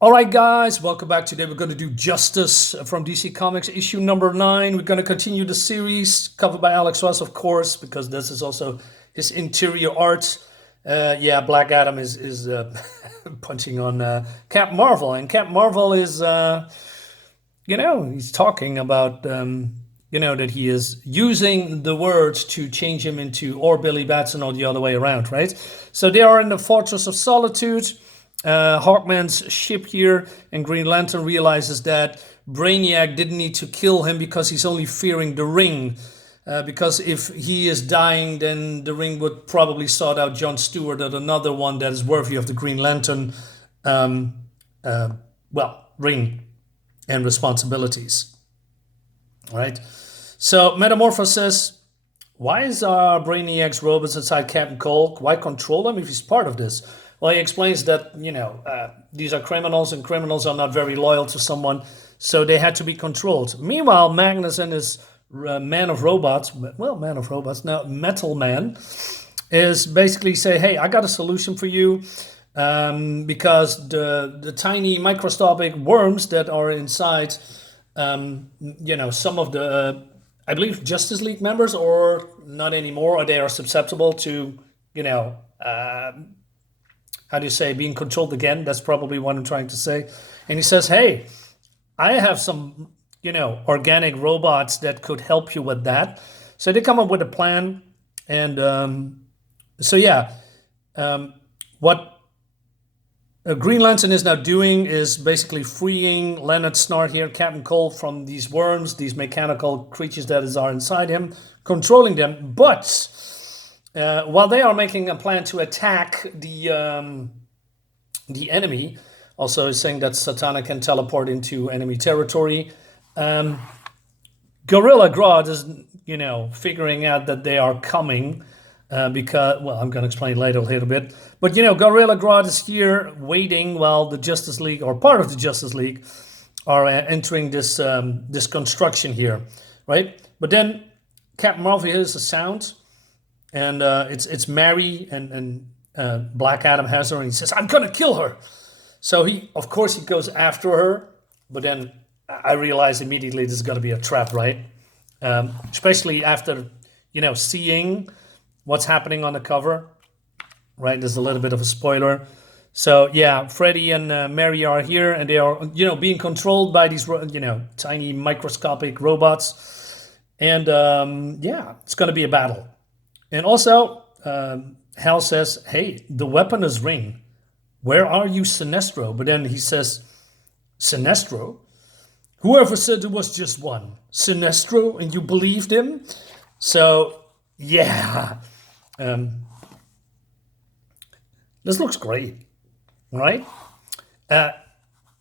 All right, guys, welcome back. Today we're going to do Justice from DC Comics, issue number 9. We're going to continue the series covered by Alex Ross, of course, because this is also his interior art. Yeah, Black Adam is punching on Cap Marvel, and Cap Marvel is, he's talking about, that he is using the words to change him into or Billy Batson or the other way around, right? So they are in the Fortress of Solitude. Hawkman's ship here, and Green Lantern realizes that Brainiac didn't need to kill him because he's only fearing the ring. Because if he is dying, then the ring would probably sort out John Stewart or another one that is worthy of the Green Lantern, um, uh, ring and responsibilities. All right. So Metamorpho says, why is Brainiac's robots inside Captain Cold? Why control him if he's part of this? Well, he explains that, these are criminals and criminals are not very loyal to someone, so they had to be controlled. Meanwhile, Magnus and his man of robots, no, Metal Man, is basically say, hey, I got a solution for you, because the tiny microscopic worms that are inside, some of the, I believe, Justice League members, or not anymore, or they are susceptible to, how do you say, being controlled again. That's probably what I'm trying to say. And he says, hey, I have some, organic robots that could help you with that. So they come up with a plan. And what Green Lantern is now doing is basically freeing Leonard Snart here, Captain Cold, from these worms, these mechanical creatures that are inside him, controlling them. But while they are making a plan to attack the enemy, also saying that Satana can teleport into enemy territory, Gorilla Grodd is, figuring out that they are coming, because, well, I'm going to explain later a little bit. But, Gorilla Grodd is here waiting while the Justice League, or part of the Justice League, are entering this this construction here, right? But then Captain Marvel hears a sound, and it's Mary, and Black Adam has her, and he says, I'm gonna kill her. So he goes after her, but then I realize immediately this is gonna be a trap, right? Especially after seeing what's happening on the cover, right? There's a little bit of a spoiler. So yeah, Freddy and Mary are here, and they are being controlled by these tiny microscopic robots, and it's gonna be a battle. And also, Hal says, hey, the weapon is Ring. Where are you, Sinestro? But then he says, Sinestro? Whoever said there was just one? Sinestro? And you believed him? So, yeah. This looks great, right? I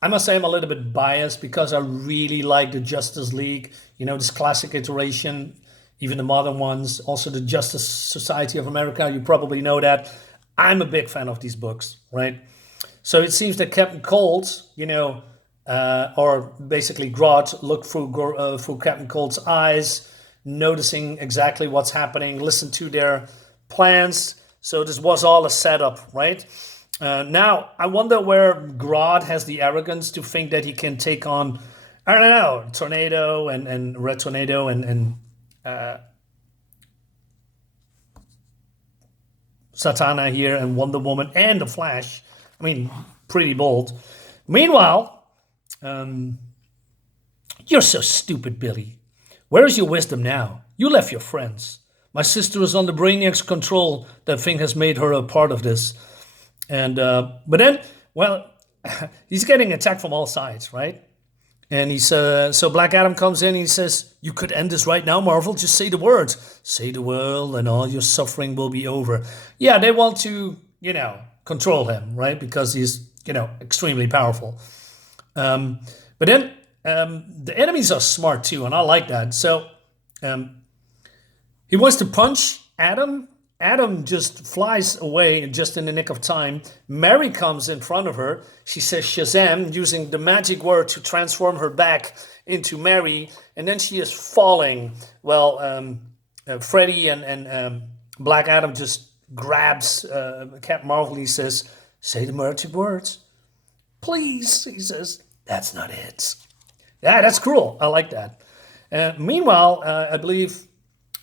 must say I'm a little bit biased because I really like the Justice League, this classic iteration, even the modern ones, also the Justice Society of America. You probably know that. I'm a big fan of these books, right? So it seems that Captain Cold, or basically Grodd, looked through Captain Cold's eyes, noticing exactly what's happening, listened to their plans. So this was all a setup, right? Now, I wonder where Grodd has the arrogance to think that he can take on, I don't know, Tornado and Red Tornado and Satana here and Wonder Woman and the Flash. I mean, pretty bold. Meanwhile, you're so stupid, Billy. Where is your wisdom now? You left your friends. My sister is under Brainiac's control. That thing has made her a part of this. And but then, well, he's getting attacked from all sides, right? And he says, so Black Adam comes in and he says, you could end this right now, Marvel. Just say the words. Say the word and all your suffering will be over. Yeah, they want to, control him, right? Because he's, extremely powerful. But then the enemies are smart too, and I like that. So he wants to punch Adam. Adam just flies away just in the nick of time. Mary comes in front of her. She says Shazam, using the magic word to transform her back into Mary. And then she is falling. Well, Freddy and Black Adam just grabs Captain Marvel. He says, say the magic words. Please, he says, that's not it. Yeah, that's cruel. I like that. Meanwhile, I believe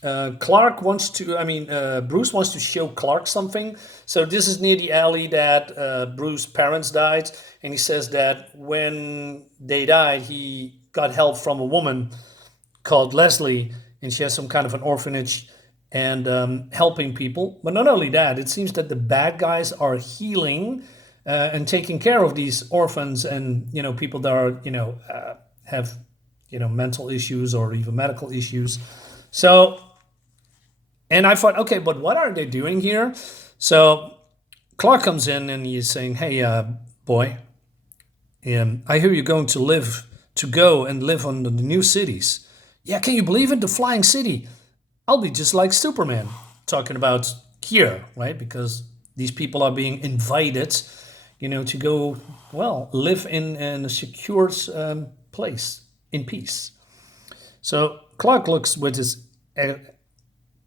Clark wants to, Bruce wants to show Clark something. So this is near the alley that Bruce's parents died. And he says that when they died, he got help from a woman called Leslie. And she has some kind of an orphanage and helping people. But not only that, it seems that the bad guys are healing and taking care of these orphans and, people that are, have, mental issues or even medical issues. So, and I thought, okay, but what are they doing here? So Clark comes in and he's saying, hey, boy, I hear you're going to go and live on the new cities. Yeah, can you believe it? The flying city. I'll be just like Superman. Talking about here, right? Because these people are being invited, to go, live in a secure place in peace. So Clark looks with his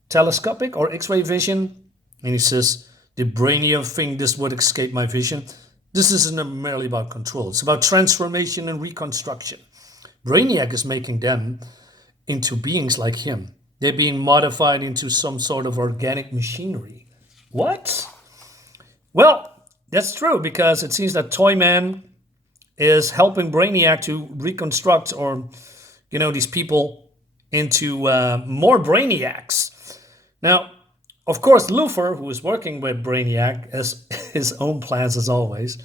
telescopic or X-ray vision, and he says, "Did Brainiac think this would escape my vision? This isn't merely about control. It's about transformation and reconstruction. Brainiac is making them into beings like him. They're being modified into some sort of organic machinery." What? Well, that's true, because it seems that Toyman is helping Brainiac to reconstruct, or, these people into more Brainiacs. Now, of course, Luthor, who is working with Brainiac, has his own plans as always.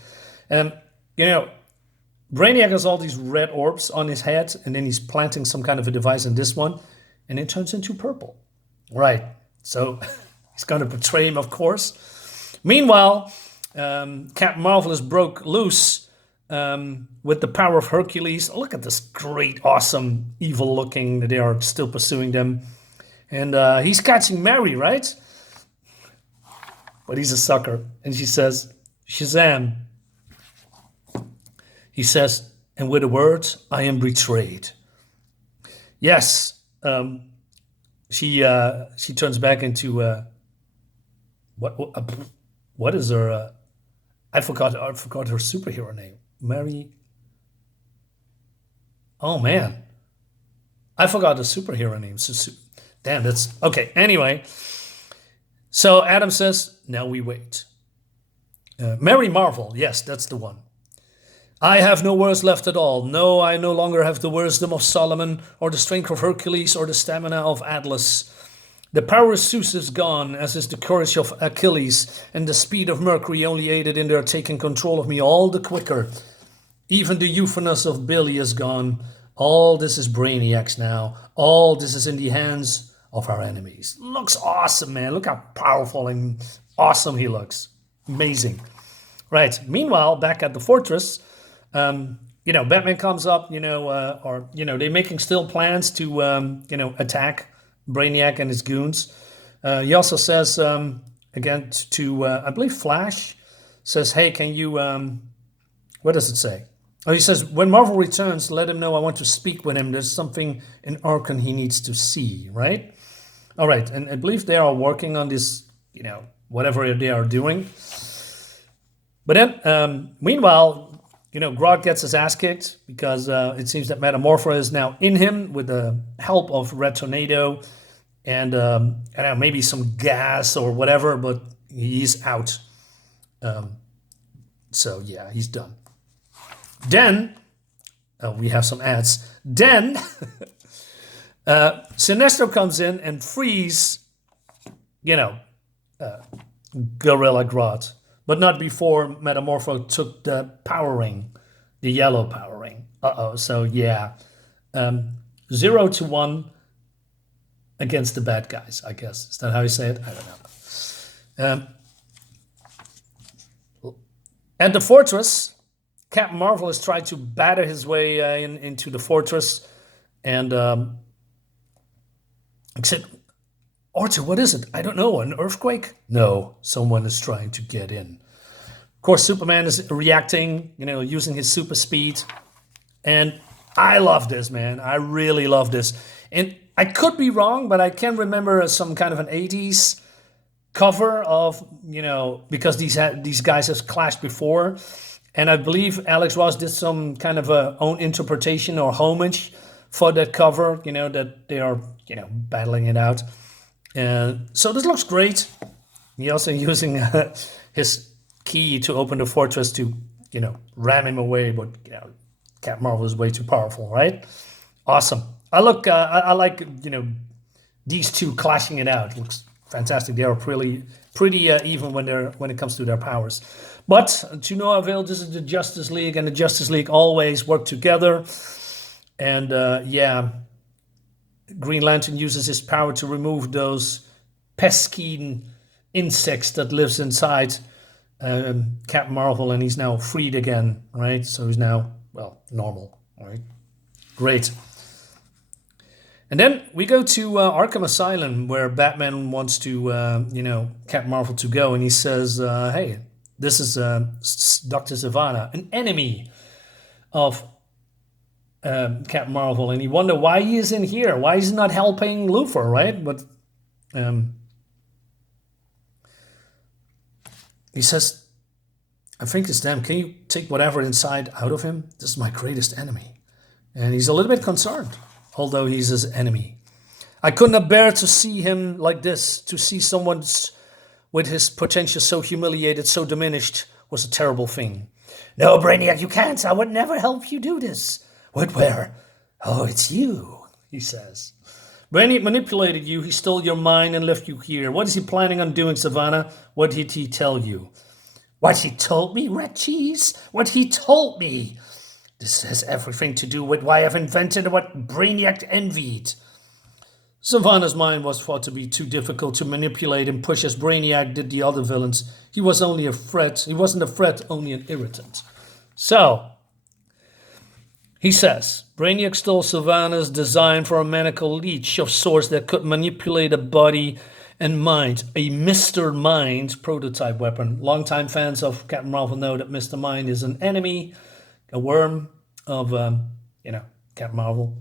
And, Brainiac has all these red orbs on his head, and then he's planting some kind of a device in this one, and it turns into purple. Right. So he's going to betray him, of course. Meanwhile, Captain Marvel is broke loose with the power of Hercules. Look at this great, awesome, evil-looking. They are still pursuing them. And he's catching Mary, right? But he's a sucker. And she says, Shazam. He says, and with the words, I am betrayed. Yes. She turns back into what is her? I forgot her superhero name. Mary. Oh man, I forgot the superhero name. Damn, that's okay. Anyway, so Adam says, now we wait. Mary Marvel, yes, that's the one. I have no words left at all. No, I no longer have the wisdom of Solomon, or the strength of Hercules, or the stamina of Atlas. The power of Zeus is gone, as is the courage of Achilles, and the speed of Mercury only aided in their taking control of me all the quicker. Even the youthfulness of Billy is gone. All this is Brainiac's now. All this is in the hands of our enemies. Looks awesome, man. Look how powerful and awesome he looks. Amazing. Right. Meanwhile, back at the fortress, Batman comes up, they're making still plans to, attack Brainiac and his goons. He also says, again, to I believe Flash, says, hey, can you, what does it say? Oh, he says, when Marvel returns, let him know I want to speak with him. There's something in Arkham he needs to see, right? All right, and I believe they are working on this, whatever they are doing. But then, meanwhile, Grodd gets his ass kicked because it seems that Metamorpho is now in him with the help of Red Tornado and, I don't know, maybe some gas or whatever, but he's out. So, yeah, he's done. Then, we have some ads. Then, Sinestro comes in and frees, Gorilla Grodd. But not before Metamorpho took the power ring, the yellow power ring. So yeah. 0-1 against the bad guys, I guess. Is that how you say it? I don't know. At the fortress, Captain Marvel has tried to batter his way into the fortress. And except, Arthur, what is it? I don't know. An earthquake? No, someone is trying to get in. Of course, Superman is reacting, using his super speed. And I love this, man. I really love this. And I could be wrong, but I can remember some kind of an 80s cover of, because these guys have clashed before. And I believe Alex Ross did some kind of a own interpretation or homage for that cover, that they are, battling it out. So this looks great. He also using his key to open the fortress to, ram him away, but, Captain Marvel is way too powerful, right? Awesome. I like, these two clashing it out. It looks fantastic. They are pretty even when it comes to their powers. But to no avail, this is the Justice League, and the Justice League always work together. And Green Lantern uses his power to remove those pesky insects that lives inside Captain Marvel, and he's now freed again, right? So he's now, normal, right? Great. And then we go to Arkham Asylum, where Batman wants to, Captain Marvel to go, and he says, hey, this is Dr. Sivana, an enemy of Captain Marvel, and he wonder why he is in here, why he's not helping Luthor, right? But he says, I think it's them. Can you take whatever inside out of him? This is my greatest enemy. And he's a little bit concerned, although he's his enemy. I could not bear to see him like this. To see someone with his potential so humiliated, so diminished, was a terrible thing. No, Brainiac, you can't. I would never help you do this. What, where? Oh, it's you, he says. Brainiac manipulated you. He stole your mind and left you here. What is he planning on doing, Savannah? What did he tell you? What he told me, Red Cheese? What he told me. This has everything to do with why I've invented what Brainiac envied. Savannah's mind was thought to be too difficult to manipulate and push as Brainiac did the other villains. He was only a threat. He wasn't a threat, only an irritant. So, he says, Brainiac stole Savannah's design for a maniacal leech of sorts that could manipulate a body and mind. A Mr. Mind prototype weapon. Longtime fans of Captain Marvel know that Mr. Mind is an enemy, a worm of, Captain Marvel.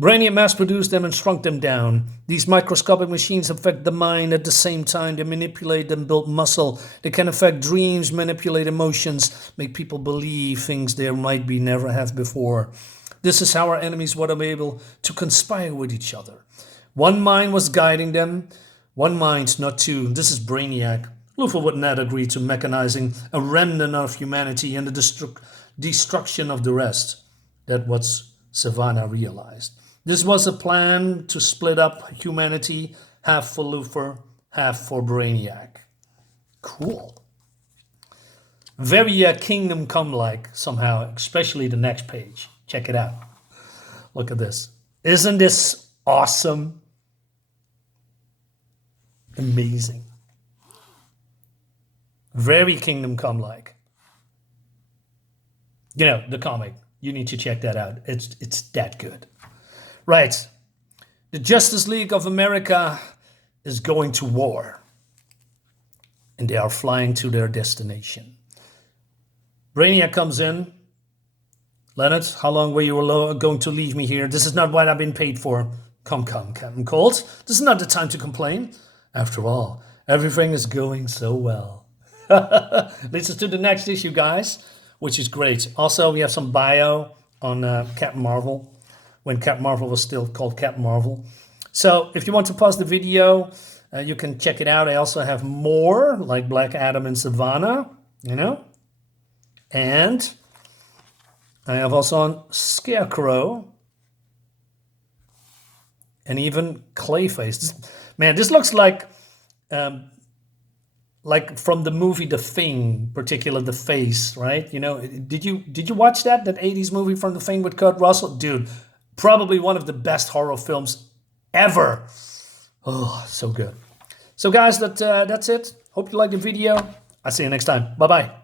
Brainiac mass-produced them and shrunk them down. These microscopic machines affect the mind at the same time. They manipulate and build muscle. They can affect dreams, manipulate emotions, make people believe things they might be never have before. This is how our enemies were able to conspire with each other. One mind was guiding them. One mind, not two. This is Brainiac. Luthor would not agree to mechanizing a remnant of humanity and the destruction of the rest. That was Savannah realized. This was a plan to split up humanity, half for Luthor, half for Brainiac. Cool. Very Kingdom Come-like somehow, especially the next page. Check it out. Look at this. Isn't this awesome? Amazing. Very Kingdom Come-like. The comic. You need to check that out. It's that good. Right. The Justice League of America is going to war. And they are flying to their destination. Brainiac comes in. Leonard, how long were you going to leave me here? This is not what I've been paid for. Come, Captain Cold. This is not the time to complain. After all, everything is going so well. Leads us to the next issue, guys, which is great. Also, we have some bio on Captain Marvel, when Captain Marvel was still called Captain Marvel. So if you want to pause the video, you can check it out. I also have more, like Black Adam and Savannah, And I have also on Scarecrow and even Clayface. Man, this looks like from the movie The Thing, particularly the face, right? Did you watch that 80s movie from The Thing with Kurt Russell? Dude, probably one of the best horror films ever. Oh, so good. So guys, that's it. Hope you liked the video. I'll see you next time. Bye-bye.